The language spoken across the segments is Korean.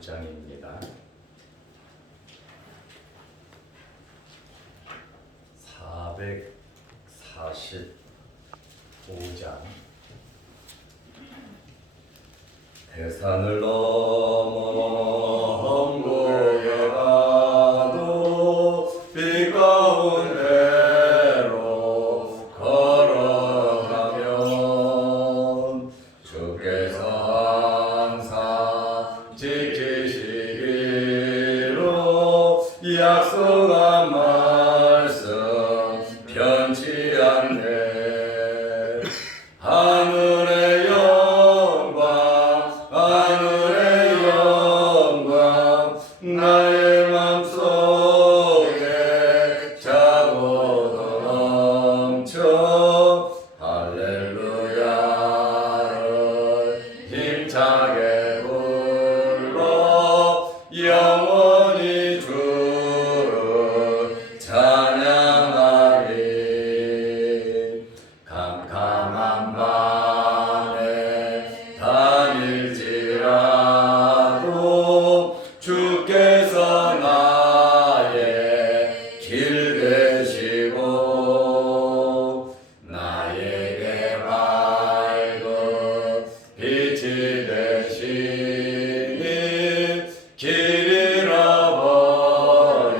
5장입니다. 445장. 대산을 넘어 험곡에 가도 빛 가운데로 걸어가면 주께서 항상 지키시기로 약속한 말씀 변치 않네. 하늘의 영광 하늘의 영광 나의 맘속에 차고도 넘쳐 할렐루야를 힘차게 불러 영원히 주를 찬양하리. 캄캄한 밤에 다닐지라도 주께서 나의 길 되시고 나에게 밝은 빛이 되시니 길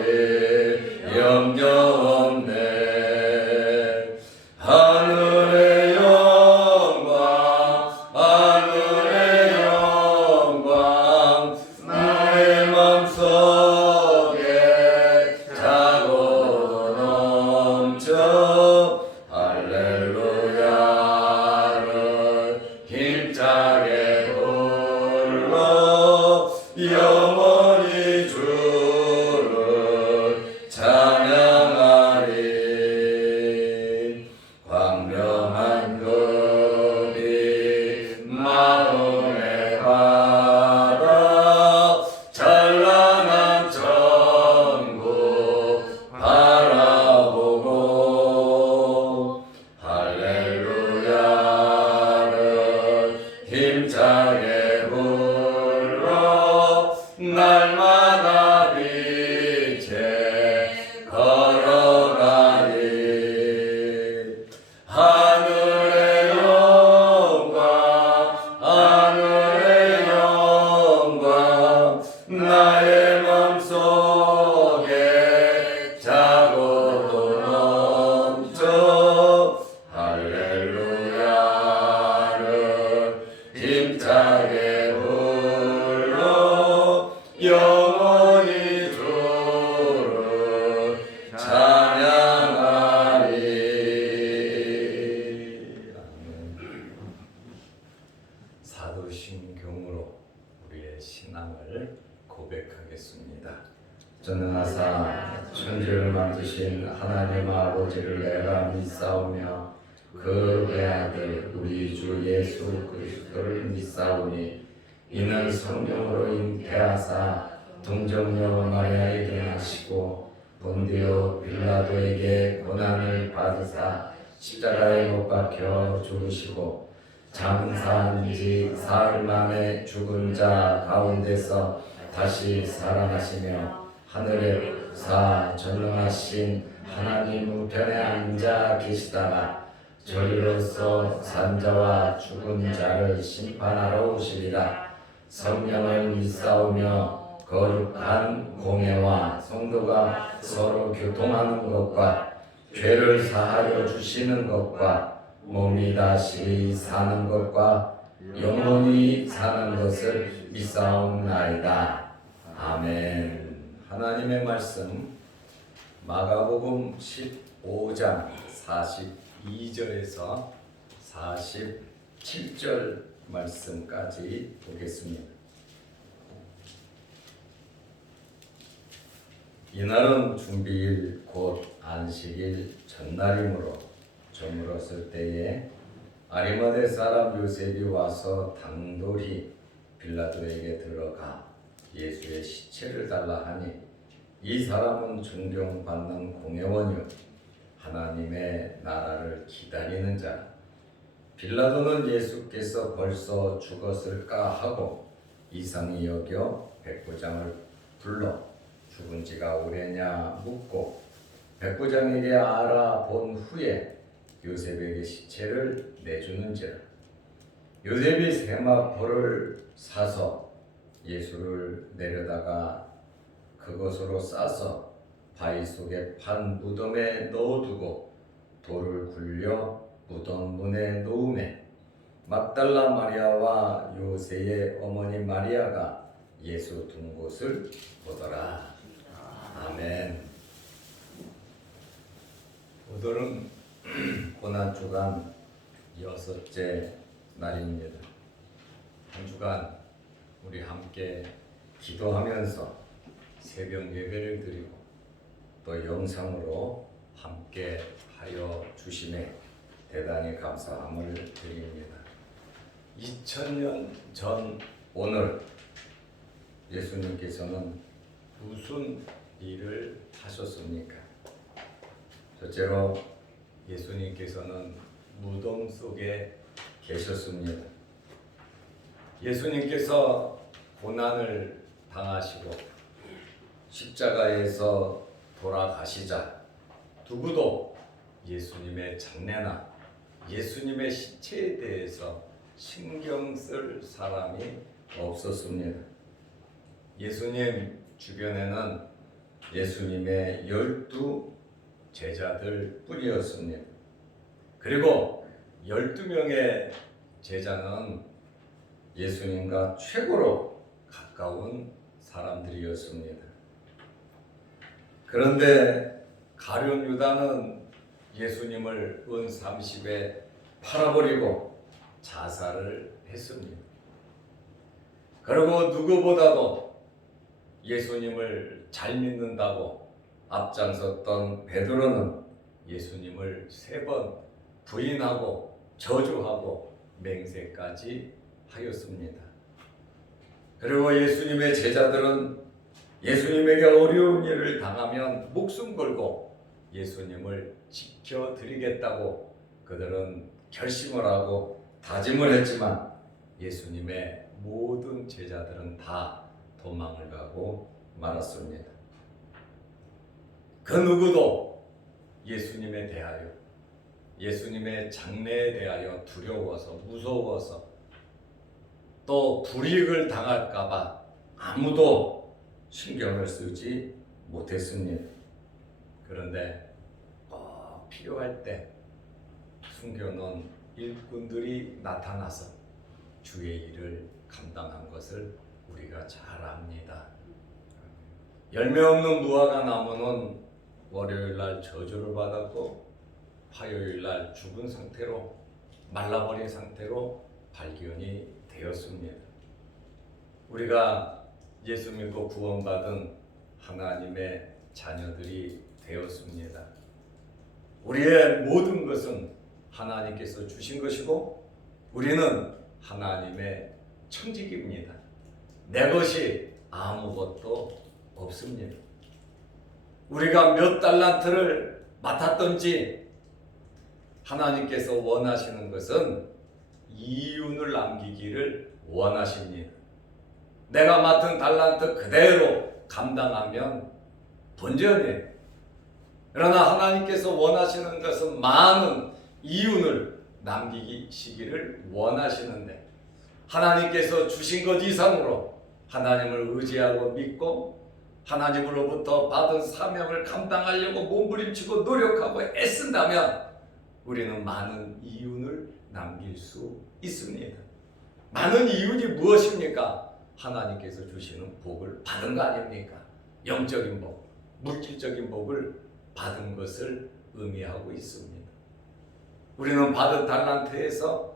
잃어버릴 염려 없네. 하늘의 영광 하늘의 영광 나의 맘속에 차고도 넘쳐 할렐루야를 힘차게 불러 영원히 주를 찬양하리. 광명한 그 빛 마음에 받아 찬란한 천국 바라보고 할렐루야를 힘차게 불러 날마다 빛에 걸어가리. 하늘의 영광 하늘의 영광 나의 맘속에 차고도 넘쳐 할렐루야를 힘차게 불러 영원히 주를 찬양하리. 사도신경으로 우리의 신앙을 고백하겠습니다. 전능하사 천지를 만드신 하나님 아버지를 내가 믿사오며 그 외아들 우리 주 예수 그리스도를 믿사오니 이는 성령으로 잉태하사 동정녀 마리아에게 나시고 본디오 빌라도에게 고난을 받으사 십자가에 못 박혀 죽으시고 장사한 지 사흘 만에 죽은 자 가운데서 다시 살아나시며 하늘에 오르사 전능하신 하나님 우편에 앉아 계시다가 저리로서 산자와 죽은 자를 심판하러 오시리라. 성령을 믿사오며 거룩한 공회와 성도가 서로 교통하는 것과 죄를 사하여 주시는 것과 몸이 다시 사는 것과 영원히 사는 것을 믿사옵나이다. 아멘. 하나님의 말씀 마가복음 15장 42절에서 47절 말씀까지 보겠습니다. 이날은 준비일 곧 안식일 전날이므로 저물었을 때에 아리마대 사람 요셉이 와서 당돌이 빌라도에게 들어가 예수의 시체를 달라 하니 이 사람은 존경받는 공회원이요 하나님의 나라를 기다리는 자. 빌라도는 예수께서 벌써 죽었을까 하고 이상히 여겨 백부장을 불러 죽은 지가 오래냐 묻고 백부장에게 알아본 후에 요셉에게 시체를 내주는지라. 요셉이 세마포를 사서 예수를 내려다가 그것으로 싸서 바위 속에 판 무덤에 넣어두고 돌을 굴려 무덤 문에 놓음에 막달라 마리아와 요새의 어머니 마리아가 예수 둔 곳을 보더라. 아멘. 오늘은 고난주간 6째 날입니다. 한 주간 우리 함께 기도하면서 새벽 예배를 드리고 또 영상으로 함께 하여 주심에 대단히 감사함을 드립니다. 2000년 전 오늘 예수님께서는 무슨 일을 하셨습니까? 첫째로 예수님께서는 무덤 속에 계셨습니다. 예수님께서 고난을 당하시고 십자가에서 돌아가시자 누구도 예수님의 장례나 예수님의 시체에 대해서 신경 쓸 사람이 없었습니다. 예수님 주변에는 예수님의 12 제자들 뿐이었습니다. 그리고 12명의 제자는 예수님과 최고로 가까운 사람들이었습니다. 그런데 가룟 유다는 예수님을 은 30에 팔아버리고 자살을 했습니다. 그리고 누구보다도 예수님을 잘 믿는다고 앞장섰던 베드로는 예수님을 3번 부인하고 저주하고 맹세까지 하였습니다. 그리고 예수님의 제자들은 예수님에게 어려운 일을 당하면 목숨 걸고 예수님을 지켜드리겠다고 그들은 결심을 하고 다짐을 했지만 예수님의 모든 제자들은 다 도망을 가고 말았습니다. 그 누구도 예수님에 대하여 예수님의 장래에 대하여 두려워서 무서워서 또 불이익을 당할까봐 아무도 신경을 쓰지 못했습니다. 그런데 필요할 때 숨겨놓은 일꾼들이 나타나서 주의 일을 감당한 것을 우리가 잘 압니다. 열매 없는 무화과 나무는 월요일날 저주를 받았고 화요일날 죽은 상태로 말라버린 상태로 발견이 되었습니다. 우리가 예수 믿고 구원받은 하나님의 자녀들이 되었습니다. 우리의 모든 것은 하나님께서 주신 것이고 우리는 하나님의 청지기입니다. 내 것이 아무것도 없습니다. 우리가 몇 달란트를 맡았던지 하나님께서 원하시는 것은 이윤을 남기기를 원하십니다. 내가 맡은 달란트 그대로 감당하면 본전이에요. 그러나 하나님께서 원하시는 것은 많은 이윤을 남기시기를 원하시는데 하나님께서 주신 것 이상으로 하나님을 의지하고 믿고 하나님으로부터 받은 사명을 감당하려고 몸부림치고 노력하고 애쓴다면 우리는 많은 이윤을 남길 수 있습니다. 많은 이윤이 무엇입니까? 하나님께서 주시는 복을 받은 거 아닙니까? 영적인 복, 물질적인 복을 받은 것을 의미하고 있습니다. 우리는 받은 달란트에서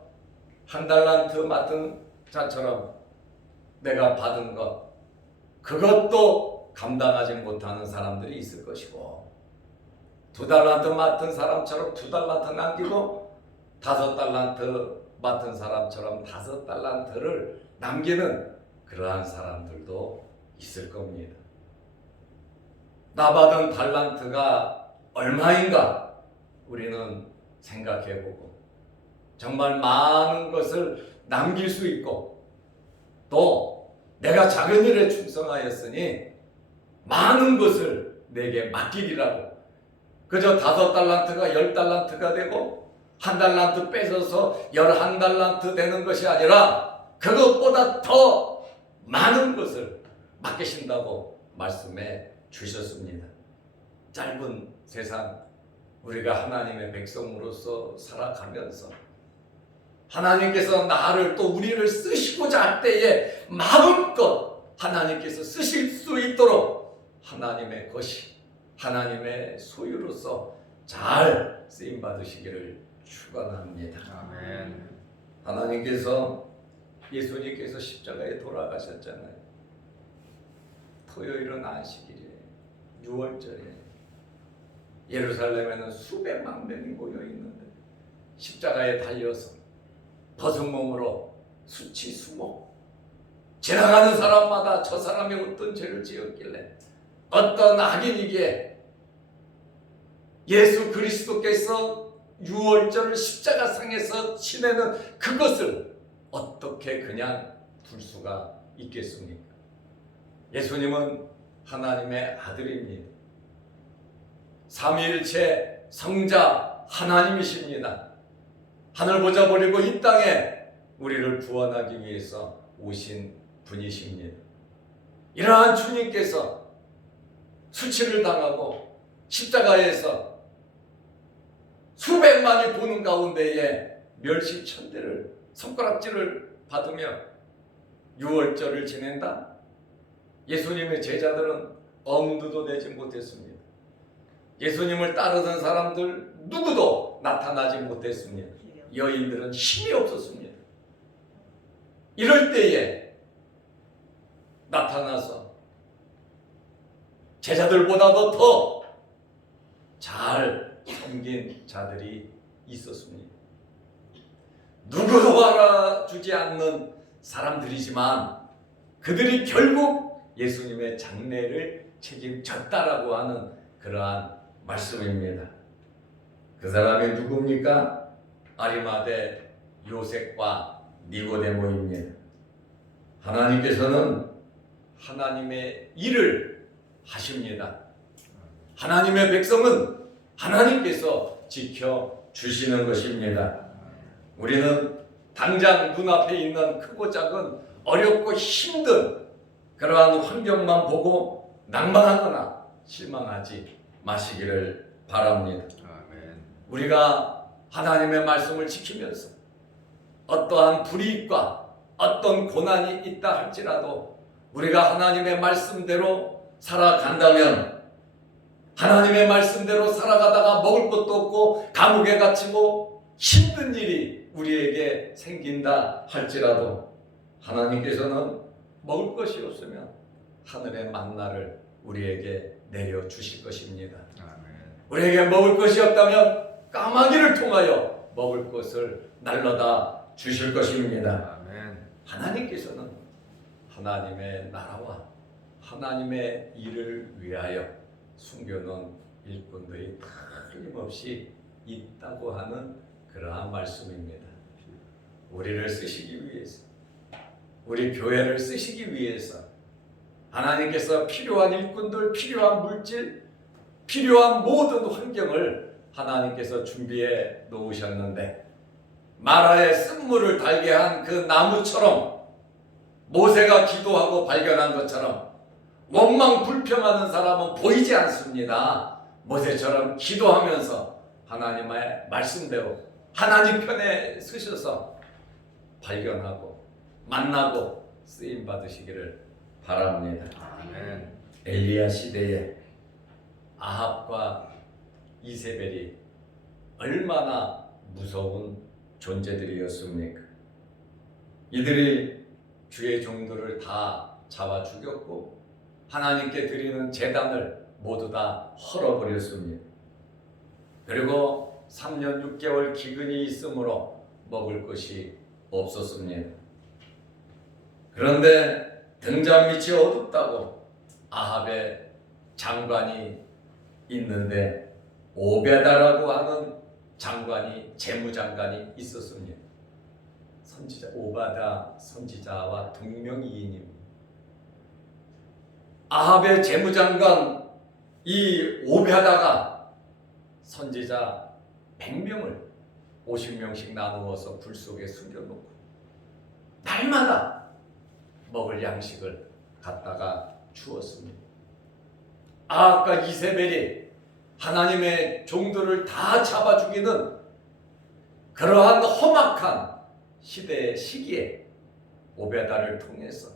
한 달란트 맡은 자처럼 내가 받은 것 그것도 감당하지 못하는 사람들이 있을 것이고 2달란트 맡은 사람처럼 2달란트 남기고 5달란트 맡은 사람처럼 5달란트를 남기는 그러한 사람들도 있을 겁니다. 나 받은 달란트가 얼마인가 우리는 생각해보고 정말 많은 것을 남길 수 있고 또 내가 작은 일에 충성하였으니 많은 것을 내게 맡기리라고. 그저 5달란트가 10달란트가 되고 1달란트 뺏어서 11달란트 되는 것이 아니라 그것보다 더 많은 것을 맡기신다고 말씀해 주셨습니다. 짧은 세상 우리가 하나님의 백성으로서 살아가면서 하나님께서 나를 또 우리를 쓰시고자 할 때에 마음껏 하나님께서 쓰실 수 있도록 하나님의 것이 하나님의 소유로서 잘 쓰임 받으시기를 축원합니다. 아멘. 하나님께서 예수님께서 십자가에 돌아가셨잖아요. 토요일은 안식일이에요. 6월절에 예루살렘에는 수백만 명이 모여 있는데 십자가에 달려서 벗은 몸으로 수치수모 지나가는 사람마다 저 사람이 어떤 죄를 지었길래 어떤 악인이기에 예수 그리스도께서 6월절을 십자가상에서 지내는 그것을 어떻게 그냥 둘 수가 있겠습니까? 예수님은 하나님의 아들입니다. 삼위일체 성자 하나님이십니다. 하늘 보자 버리고 이 땅에 우리를 구원하기 위해서 오신 분이십니다. 이러한 주님께서 수치를 당하고 십자가에서 수백만이 보는 가운데에 멸시천대를 손가락질을 받으며 6월절을 지낸다? 예수님의 제자들은 엄두도 내지 못했습니다. 예수님을 따르던 사람들 누구도 나타나지 못했습니다. 여인들은 힘이 없었습니다. 이럴 때에 나타나서 제자들보다도 더 잘 섬긴 자들이 있었습니다. 누구도 알아주지 않는 사람들이지만 그들이 결국 예수님의 장례를 책임졌다라고 하는 그러한 말씀입니다. 그 사람이 누굽니까? 아리마대 요셉과 니고데모입니다. 하나님께서는 하나님의 일을 하십니다. 하나님의 백성은 하나님께서 지켜주시는 것입니다. 우리는 당장 눈앞에 있는 크고 작은 어렵고 힘든 그러한 환경만 보고 낭만하거나 실망하지 마시기를 바랍니다. 아멘. 우리가 하나님의 말씀을 지키면서 어떠한 불이익과 어떤 고난이 있다 할지라도 우리가 하나님의 말씀대로 살아간다면 하나님의 말씀대로 살아가다가 먹을 것도 없고 감옥에 갇히고 힘든 일이 우리에게 생긴다 할지라도 하나님께서는 먹을 것이 없으면 하늘의 만나를 우리에게 내려주실 것입니다. 아멘. 우리에게 먹을 것이 없다면 까마귀를 통하여 먹을 것을 날라다 주실 것입니다. 아멘. 하나님께서는 하나님의 나라와 하나님의 일을 위하여 숨겨놓은 일꾼들이 틀림없이 있다고 하는 그러한 말씀입니다. 우리를 쓰시기 위해서, 우리 교회를 쓰시기 위해서 하나님께서 필요한 일꾼들, 필요한 물질, 필요한 모든 환경을 하나님께서 준비해 놓으셨는데 마라에 쓴물을 달게 한 그 나무처럼 모세가 기도하고 발견한 것처럼 원망 불평하는 사람은 보이지 않습니다. 모세처럼 기도하면서 하나님의 말씀대로 하나님 편에 서셔서 발견하고 만나고 쓰임 받으시기를 바랍니다. 아멘. 엘리야 시대에 아합과 이세벨이 얼마나 무서운 존재들이었습니까? 이들이 주의 종들을 다 잡아 죽였고 하나님께 드리는 제단을 모두 다 헐어버렸습니다. 그리고 3년 6개월 기근이 있으므로 먹을 것이 없었습니다. 그런데 등잔 밑이 어둡다고 아합의 장관이 있는데 오베다라고 하는 장관이 재무장관이 있었습니다. 선지자 오바다 선지자와 동명이인입니다. 아합의 재무장관 이 오베다가 선지자 100명을 50명씩 나누어서 굴 속에 숨겨놓고 날마다 먹을 양식을 갖다가 주었습니다. 아합과 이세벨이 하나님의 종들을 다 잡아 죽이는 그러한 험악한 시대의 시기에 오베다를 통해서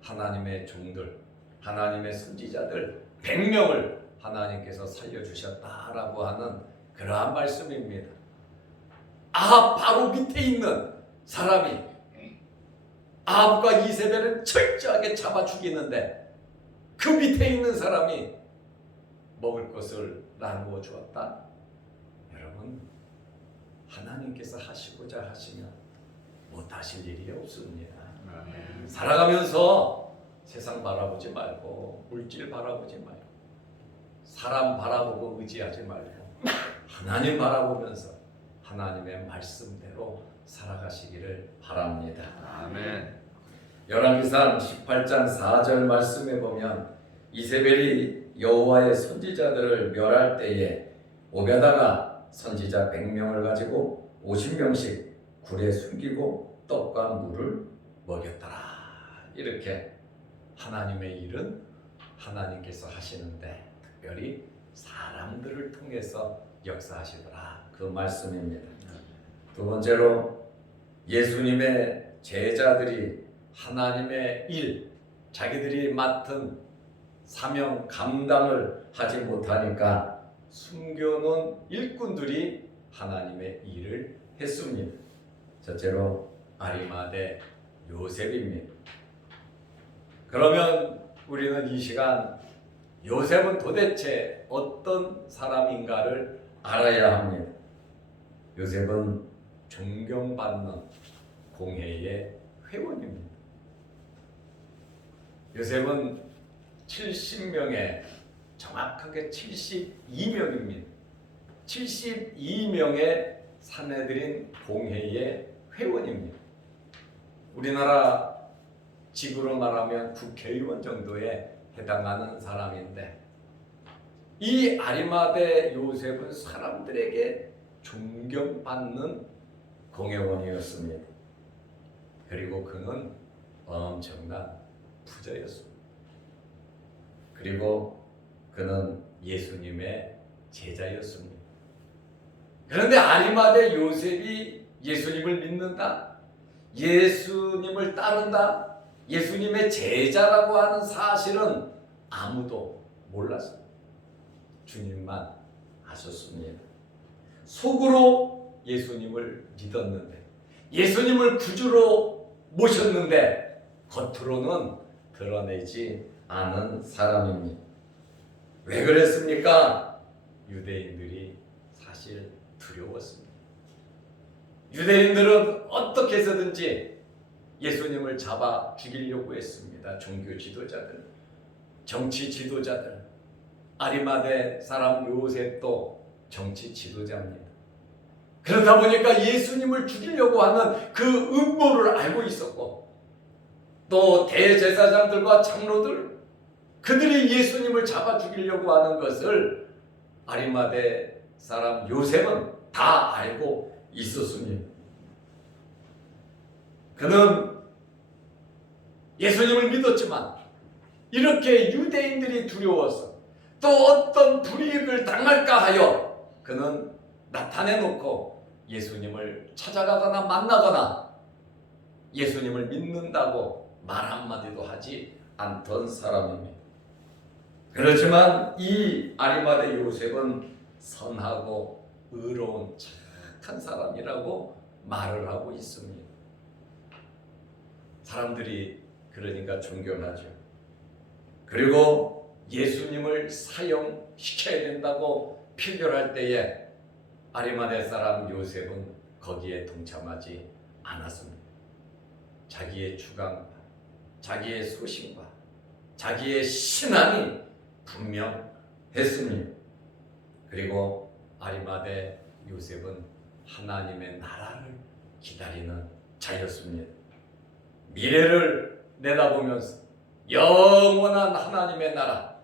하나님의 종들, 하나님의 선지자들 100명을 하나님께서 살려주셨다라고 하는 그러한 말씀입니다. 아합 바로 밑에 있는 사람이 아합과 이세벨을 철저하게 잡아 죽이는데 그 밑에 있는 사람이 먹을 것을 나누어 주었다. 여러분, 하나님께서 하시고자 하시면 못하실 일이 없습니다. 살아가면서 세상 바라보지 말고 물질 바라보지 말고 사람 바라보고 의지하지 말고 하나님 바라보면서 하나님의 말씀대로 살아가시기를 바랍니다. 아멘. 열왕기상 18장 4절 말씀에 보면 이세벨이 여호와의 선지자들을 멸할 때에 오베다가 선지자 100명을 가지고 50명씩 굴에 숨기고 떡과 물을 먹였더라. 이렇게 하나님의 일은 하나님께서 하시는데 특별히 사람들을 통해서 역사하시더라. 그 말씀입니다. 두 번째로 예수님의 제자들이 하나님의 일, 자기들이 맡은 사명 감당을 하지 못하니까 숨겨놓은 일꾼들이 하나님의 일을 했습니다. 첫째로 아리마대 요셉입니다. 그러면 우리는 이 시간 요셉은 도대체 어떤 사람인가를 알아야 합니다. 요셉은 존경받는 공회의 회원입니다. 요셉은 70명의 정확하게 72명입니다. 72명의 산헤드린 공회의 회원입니다. 우리나라 지구로 말하면 국회의원 정도에 해당하는 사람인데 이 아리마대 요셉은 사람들에게 존경받는 공회원이었습니다. 그리고 그는 엄청난 부자였습니다. 그리고 그는 예수님의 제자였습니다. 그런데 아리마대 요셉이 예수님을 믿는다, 예수님을 따른다, 예수님의 제자라고 하는 사실은 아무도 몰랐습니다. 주님만 아셨습니다. 속으로 예수님을 믿었는데, 예수님을 구주로 모셨는데 겉으로는 드러내지 않은 사람입니다. 왜 그랬습니까? 유대인들이 사실 두려웠습니다. 유대인들은 어떻게 해서든지 예수님을 잡아 죽이려고 했습니다. 종교 지도자들, 정치 지도자들, 아리마대 사람 요셉도 정치 지도자입니다. 그러다 보니까 예수님을 죽이려고 하는 그 음모를 알고 있었고, 또 대제사장들과 장로들, 그들이 예수님을 잡아 죽이려고 하는 것을 아리마대 사람 요셉은 다 알고 있었습니다. 그는 예수님을 믿었지만 이렇게 유대인들이 두려워서 또 어떤 불이익을 당할까 하여 그는 나타내놓고 예수님을 찾아가거나 만나거나 예수님을 믿는다고 말 한마디도 하지 않던 사람입니다. 그렇지만 이 아리마대 요셉은 선하고 의로운 착한 사람이라고 말을 하고 있습니다. 사람들이 그러니까 존경하죠. 그리고 예수님을 사형시켜야 된다고 필요할 때에 아리마대 사람 요셉은 거기에 동참하지 않았습니다. 자기의 주관과 자기의 소신과 자기의 신앙이 분명했습니다. 그리고 아리마대 요셉은 하나님의 나라를 기다리는 자였습니다. 미래를 내다보면서 영원한 하나님의 나라,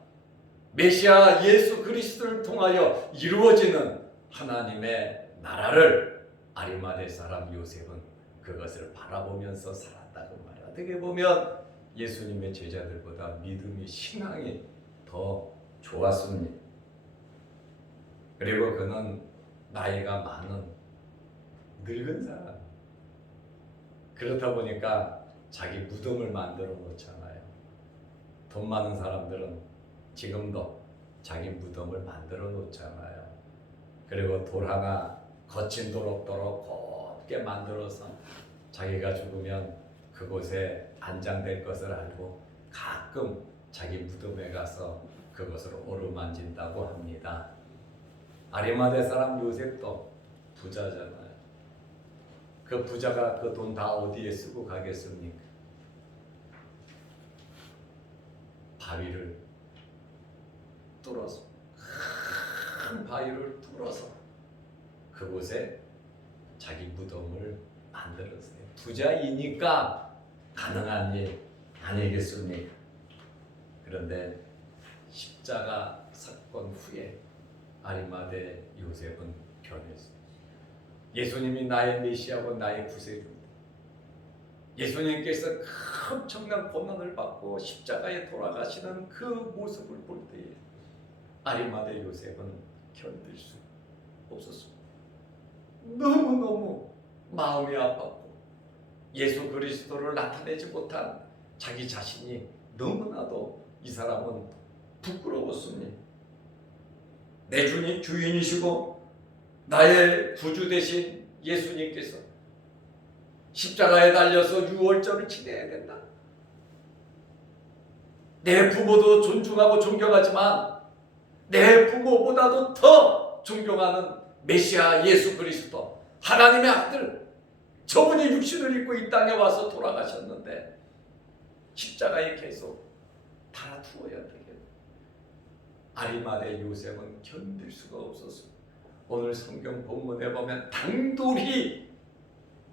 메시아 예수 그리스도를 통하여 이루어지는 하나님의 나라를 아리마대 사람 요셉은 그것을 바라보면서 살았다고 말이야. 어떻게 보면 예수님의 제자들보다 믿음이 신앙이 더 좋았습니다. 그리고 그는 나이가 많은 늙은 사람. 그렇다 보니까 자기 무덤을 만들어 놓잖아요. 돈 많은 사람들은 지금도 자기 무덤을 만들어 놓잖아요. 그리고 돌 하나 거친 도록도록 곱게 만들어서 자기가 죽으면 그곳에 안장될 것을 알고 가끔 자기 무덤에 가서 그것을 오르만진다고 합니다. 아리마대 사람 요셉도 부자잖아요. 그 부자가 그 돈 다 어디에 쓰고 가겠습니까? 바위를 뚫어서, 큰 바위를 뚫어서 그곳에 자기 무덤을 만들었어요. 부자이니까 가능한 일 아니겠습니까? 그런데 십자가 사건 후에 아리마대 요셉은 변했어요. 예수님이 나의 메시아고 나의 구세주입니다. 예수님께서 엄청난 고난을 받고 십자가에 돌아가시는 그 모습을 볼 때에 아리마대 요셉은 견딜 수 없었습니다. 너무너무 마음이 아팠고 예수 그리스도를 나타내지 못한 자기 자신이 너무나도 이 사람은 부끄러웠습니다. 내 주인이시고 나의 구주 되신 예수님께서 십자가에 달려서 유월절을 지내야 된다. 내 부모도 존중하고 존경하지만 내 부모보다도 더 존경하는 메시아 예수 그리스도 하나님의 아들, 저분이 육신을 입고 이 땅에 와서 돌아가셨는데 십자가에 계속 달아두어야 되겠다. 아리마대 요셉은 견딜 수가 없었습니다. 오늘 성경 본문에 보면 당돌이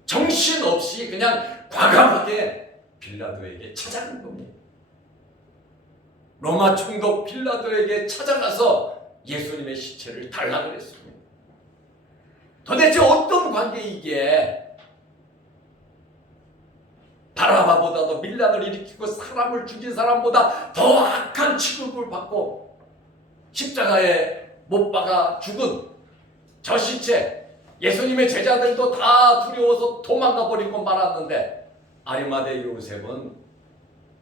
정신없이 그냥 과감하게 빌라도에게 찾아간 겁니다. 로마 총독 빌라도에게 찾아가서 예수님의 시체를 달라고 그랬습니다. 도대체 어떤 관계 이게? 바라바보다도 밀란을 일으키고 사람을 죽인 사람보다 더 악한 취급을 받고 십자가에 못 박아 죽은 저 시체, 예수님의 제자들도 다 두려워서 도망가 버리고 말았는데 아리마대 요셉은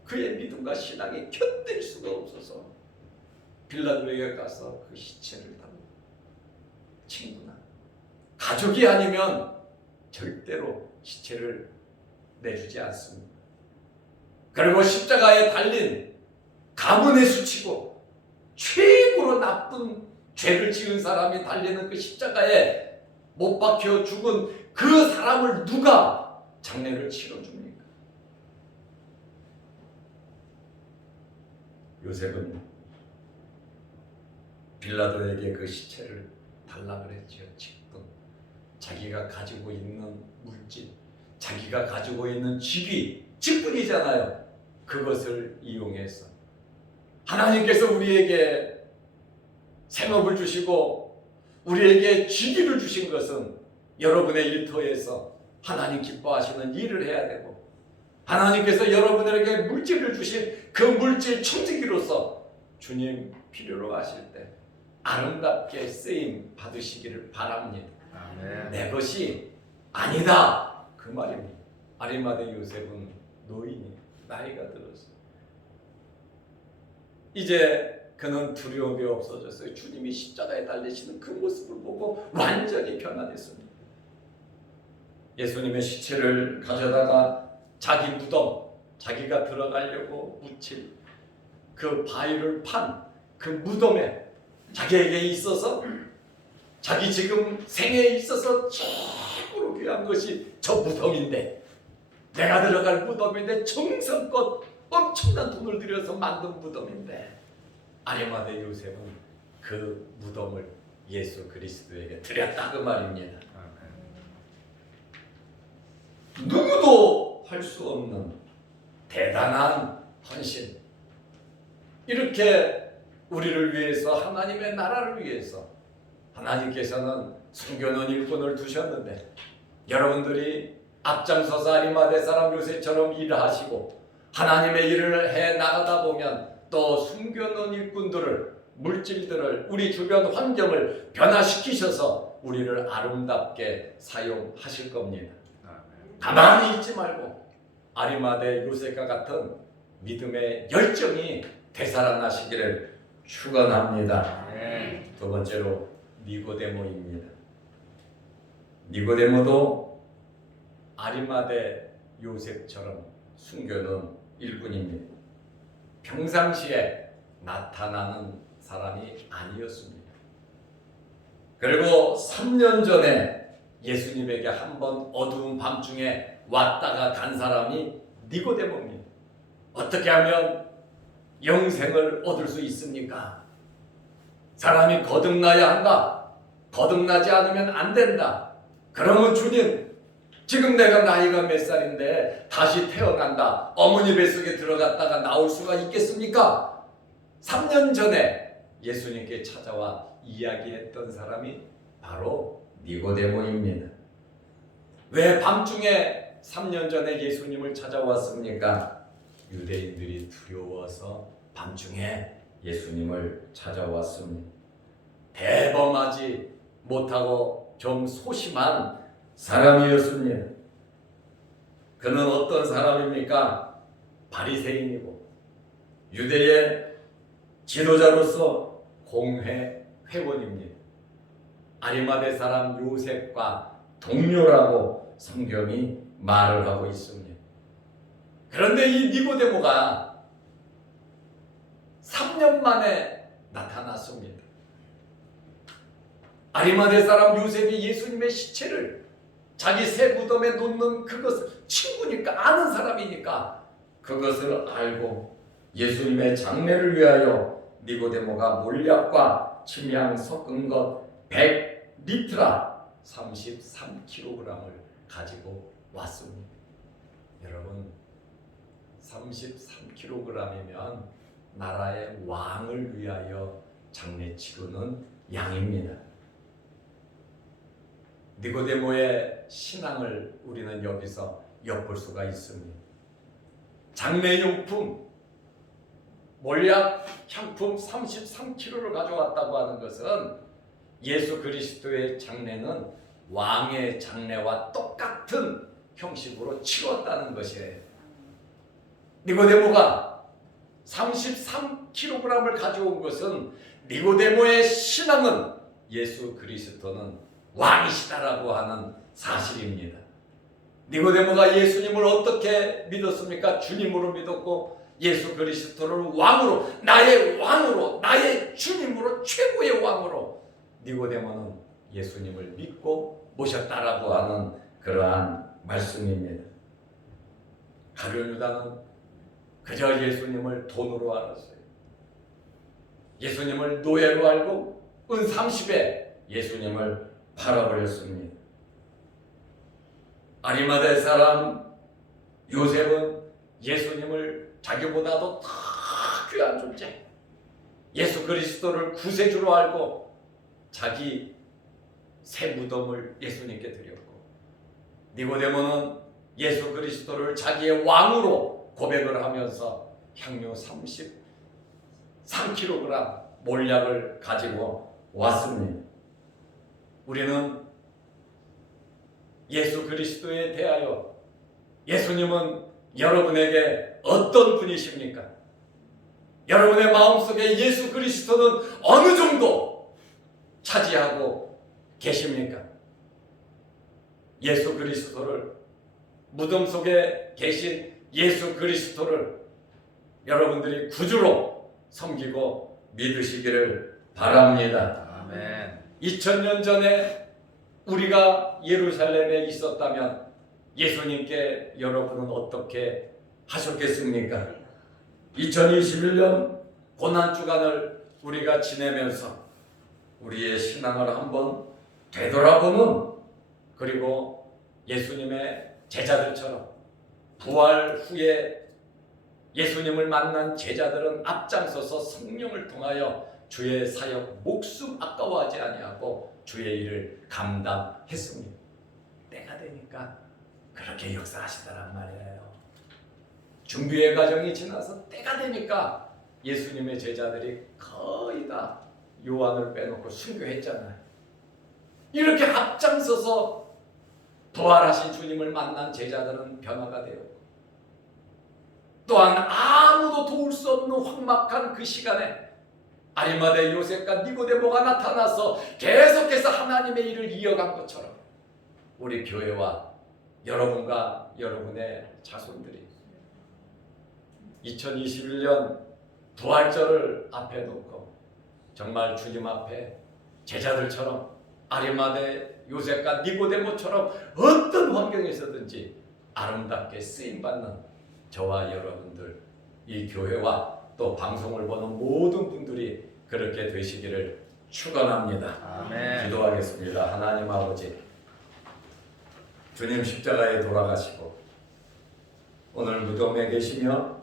그의 믿음과 신앙이 견딜 수가 없어서 빌라도에게 가서 그 시체를 달라. 친구나 가족이 아니면 절대로 시체를 내주지 않습니다. 그리고 십자가에 달린 가문에 수치고 최고로 나쁜 죄를 지은 사람이 달리는 그 십자가에 못 박혀 죽은 그 사람을 누가 장례를 치러줍니까? 요셉은 빌라도에게 그 시체를 달라 그랬지요. 직분, 자기가 가지고 있는 물질, 자기가 가지고 있는 직위, 직분이잖아요. 그것을 이용해서 하나님께서 우리에게 생업을 주시고 우리에게 직위를 주신 것은 여러분의 일터에서 하나님 기뻐하시는 일을 해야 되고 하나님께서 여러분에게 물질을 주신 그 물질 청지기로서 주님 필요로 하실 때 아름답게 쓰임 받으시기를 바랍니다. 아멘. 내 것이 아니다 그 말입니다. 아리마대 요셉은 노인이 나이가 들었어요. 이제 그는 두려움이 없어졌어요. 주님이 십자가에 달리시는 그 모습을 보고 완전히 변화됐습니다. 예수님의 시체를 가져다가 자기 무덤, 자기가 들어가려고 묻힐 그 바위를 판 그 무덤에 자기에게 있어서 자기 지금 생애에 있어서 최고로 귀한 것이 저 무덤인데 내가 들어갈 무덤인데 정성껏 엄청난 돈을 들여서 만든 무덤인데 아리마대 요셉은 그 무덤을 예수 그리스도에게 드렸다 그 말입니다. 누구도 할 수 없는 대단한 헌신, 이렇게 우리를 위해서, 하나님의 나라를 위해서 하나님께서는 숨겨놓은 일꾼을 두셨는데, 여러분들이 앞장서서 아리마대 사람 요셉처럼 일을 하시고 하나님의 일을 해 나가다 보면 또 숨겨놓은 일꾼들을, 물질들을, 우리 주변 환경을 변화시키셔서 우리를 아름답게 사용하실 겁니다. 가만히 있지 말고 아리마대 요셉과 같은 믿음의 열정이 되살아나시기를 축원합니다. 두 번째로 니고데모입니다. 니고데모도 아리마대 요셉처럼 숨겨놓은 일꾼입니다. 평상시에 나타나는 사람이 아니었습니다. 그리고 3년 전에 예수님에게 한번 어두운 밤중에 왔다가 간 사람이 니고데모입니다. 어떻게 하면 영생을 얻을 수 있습니까? 사람이 거듭나야 한다. 거듭나지 않으면 안 된다. 그러면 주님, 지금 내가 나이가 몇 살인데 다시 태어난다. 어머니 뱃속에 들어갔다가 나올 수가 있겠습니까? 3년 전에 예수님께 찾아와 이야기했던 사람이 바로 니고데모입니다. 왜 밤중에 3년 전에 예수님을 찾아왔습니까? 유대인들이 두려워서 밤중에 예수님을 찾아왔습니다. 대범하지 못하고 좀 소심한 사람이었습니다. 그는 어떤 사람입니까? 바리새인이고 유대의 지도자로서 공회 회원입니다. 아리마대 사람 요셉과 동료라고 성경이 말을 하고 있습니다. 그런데 이 니고데모가 3년 만에 나타났습니다. 아리마대 사람 요셉이 예수님의 시체를 자기 새 무덤에 놓는 그것을 친구니까, 아는 사람이니까 그것을 알고 예수님의 장례를 위하여 니고데모가 몰약과 침향 섞은 것 100리트라 33kg을 가지고 왔습니다. 여러분, 33kg이면 나라의 왕을 위하여 장례 치르는 양입니다. 니고데모의 신앙을 우리는 여기서 엿볼 수가 있습니다. 장례용품, 몰약, 향품 33kg를 가져왔다고 하는 것은 예수 그리스도의 장례는 왕의 장례와 똑같은 형식으로 치렀다는 것이에요. 니고데모가 33kg을 가져온 것은 니고데모의 신앙은 예수 그리스도는 왕이시다라고 하는 사실입니다. 니고데모가 예수님을 어떻게 믿었습니까? 주님으로 믿었고 예수 그리스도를 왕으로, 나의 왕으로, 나의 주님으로, 최고의 왕으로 니고데모는 예수님을 믿고 모셨다라고 하는 그러한 말씀입니다. 가룟 유다는 그저 예수님을 돈으로 알았어요. 예수님을 노예로 알고 은 30에 예수님을 팔아버렸습니다. 아리마대 사람 요셉은 예수님을 자기보다도 더 귀한 존재, 예수 그리스도를 구세주로 알고 자기 새 무덤을 예수님께 드렸고, 니고데모는 예수 그리스도를 자기의 왕으로 고백을 하면서 향료 33kg 몰약을 가지고 왔습니다. 우리는 예수 그리스도에 대하여, 예수님은 여러분에게 어떤 분이십니까? 여러분의 마음속에 예수 그리스도는 어느 정도 차지하고 계십니까? 예수 그리스도를, 무덤 속에 계신 예수 그리스도를 여러분들이 구주로 섬기고 믿으시기를 바랍니다. 아멘. 2000년 전에 우리가 예루살렘에 있었다면 예수님께 여러분은 어떻게 하셨겠습니까? 2021년 고난주간을 우리가 지내면서 우리의 신앙을 한번 되돌아보는, 그리고 예수님의 제자들처럼 부활 후에 예수님을 만난 제자들은 앞장서서 성령을 통하여 주의 사역 목숨 아까워하지 아니하고 주의 일을 감당했습니다. 때가 되니까 그렇게 역사하시더란 말이에요. 준비의 과정이 지나서 때가 되니까 예수님의 제자들이 거의 다 요한을 빼놓고 순교했잖아요. 이렇게 앞장서서 부활하신 주님을 만난 제자들은 변화가 되었고, 또한 아무도 도울 수 없는 황막한 그 시간에 아리마대 요셉과 니고데모가 나타나서 계속해서 하나님의 일을 이어간 것처럼 우리 교회와 여러분과 여러분의 자손들이 2021년 부활절을 앞에 놓고 정말 주님 앞에 제자들처럼 아리마대 요셉과 니고데모처럼 어떤 환경에서든지 아름답게 쓰임받는 저와 여러분들, 이 교회와 또 방송을 보는 모든 분들이 그렇게 되시기를 축원합니다. 아멘. 기도하겠습니다. 하나님 아버지, 주님 십자가에 돌아가시고 오늘 무덤에 계시며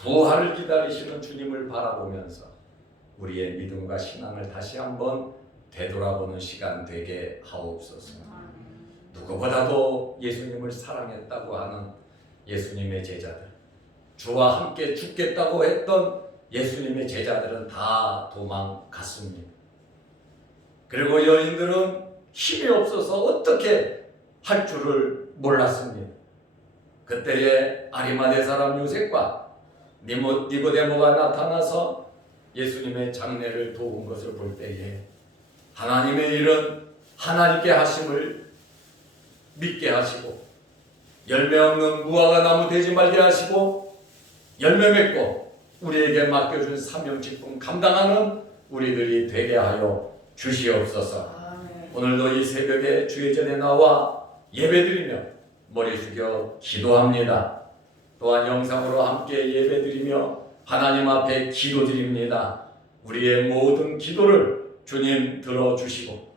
부활을 기다리시는 주님을 바라보면서 우리의 믿음과 신앙을 다시 한번 되돌아보는 시간 되게 하옵소서. 누구보다도 예수님을 사랑했다고 하는 예수님의 제자들, 주와 함께 죽겠다고 했던 예수님의 제자들은 다 도망갔습니다. 그리고 여인들은 힘이 없어서 어떻게 할 줄을 몰랐습니다. 그때에 아리마대 사람 요셉과 니고데모가 나타나서 예수님의 장례를 도운 것을 볼 때에 하나님의 일은 하나님께 하심을 믿게 하시고 열매 없는 무화과 나무 되지 말게 하시고 열매 맺고 우리에게 맡겨준 사명 직분 감당하는 우리들이 되게 하여 주시옵소서. 오늘도 이 새벽에 주의 전에 나와 예배드리며 머리 숙여 기도합니다. 또한 영상으로 함께 예배드리며 하나님 앞에 기도드립니다. 우리의 모든 기도를 주님 들어주시고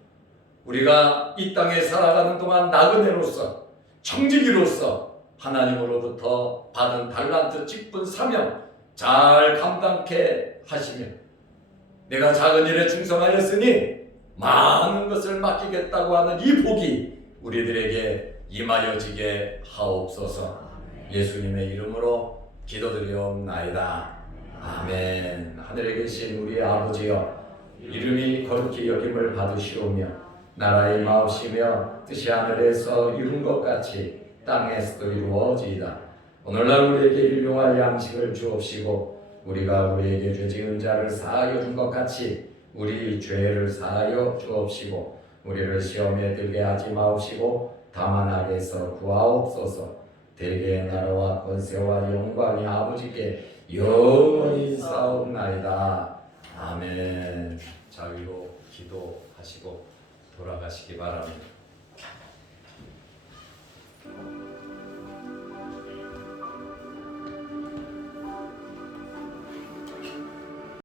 우리가 이 땅에 살아가는 동안 나그네로서 청지기로서 하나님으로부터 받은 달란트 직분 사명 잘 감당케 하시며 내가 작은 일에 충성하였으니 많은 것을 맡기겠다고 하는 이 복이 우리들에게 임하여지게 하옵소서. 예수님의 이름으로 기도드리옵나이다. 아멘. 하늘에 계신 우리 아버지여, 이름이 거룩히 여김을 받으시오며 나라의 마옵시며 뜻이 하늘에서 이룬 것 같이 땅에서도 이루어지이다. 오늘날 우리에게 일용할 양식을 주옵시고 우리가 우리에게 죄 지은 자를 사하여 준 것 같이 우리 죄를 사하여 주옵시고 우리를 시험에 들게 하지 마옵시고 다만 악에서 구하옵소서. 대개의 나라와 권세와 영광이 아버지께 영원히 있사옵나이다. 아멘. 자위로 기도하시고 돌아가시기 바랍니다.